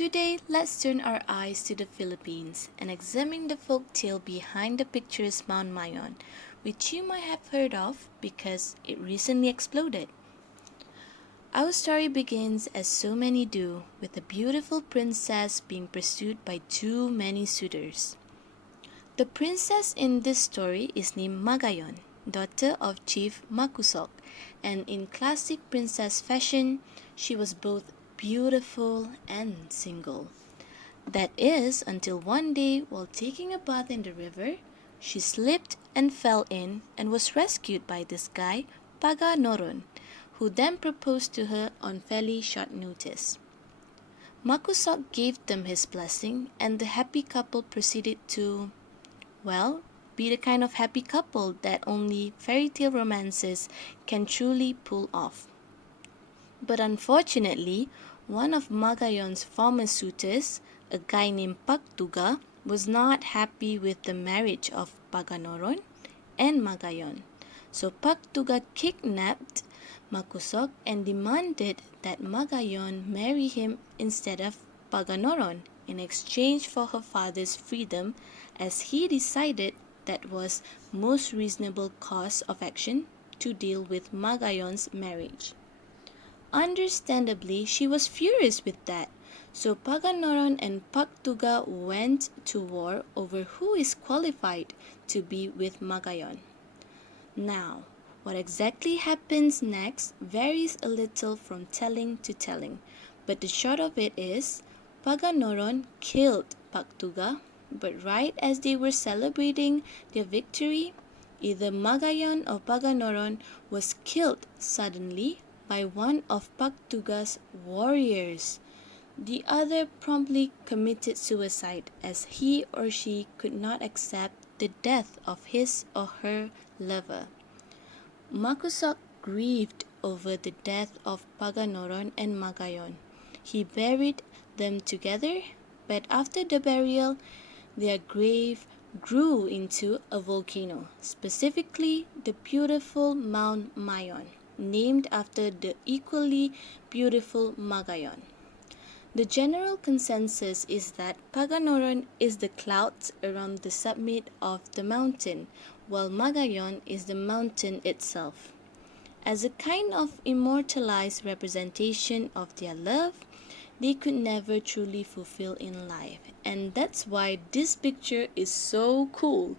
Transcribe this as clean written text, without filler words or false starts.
Today, let's turn our eyes to the Philippines and examine the folk tale behind the picturesque Mount Mayon, which you might have heard of because it recently exploded. Our story begins, as so many do, with a beautiful princess being pursued by too many suitors. The princess in this story is named Magayon, daughter of Chief Makusok, and in classic princess fashion, she was both beautiful and single. That is, until one day, while taking a bath in the river, she slipped and fell in and was rescued by this guy, Paga Noron, who then proposed to her on fairly short notice. Makusok gave them his blessing, and the happy couple proceeded to, well, be the kind of happy couple that only fairy tale romances can truly pull off. But unfortunately, one of Magayon's former suitors, a guy named Paktuga, was not happy with the marriage of Paganoron and Magayon. So Paktuga kidnapped Makusok and demanded that Magayon marry him instead of Paganoron in exchange for her father's freedom, as he decided that was most reasonable course of action to deal with Magayon's marriage. Understandably, she was furious with that, so Paganoron and Paktuga went to war over who is qualified to be with Magayon. Now, what exactly happens next varies a little from telling to telling, but the short of it is, Paganoron killed Paktuga, but right as they were celebrating their victory, either Magayon or Paganoron was killed suddenly by one of Paktuga's warriors. The other promptly committed suicide as he or she could not accept the death of his or her lover. Makusok grieved over the death of Paganoron and Magayon. He buried them together, but after the burial, their grave grew into a volcano, specifically the beautiful Mount Mayon, named after the equally beautiful Magayon. The general consensus is that Paganoron is the clouds around the summit of the mountain, while Magayon is the mountain itself. As a kind of immortalized representation of their love, they could never truly fulfill in life, and that's why this picture is so cool.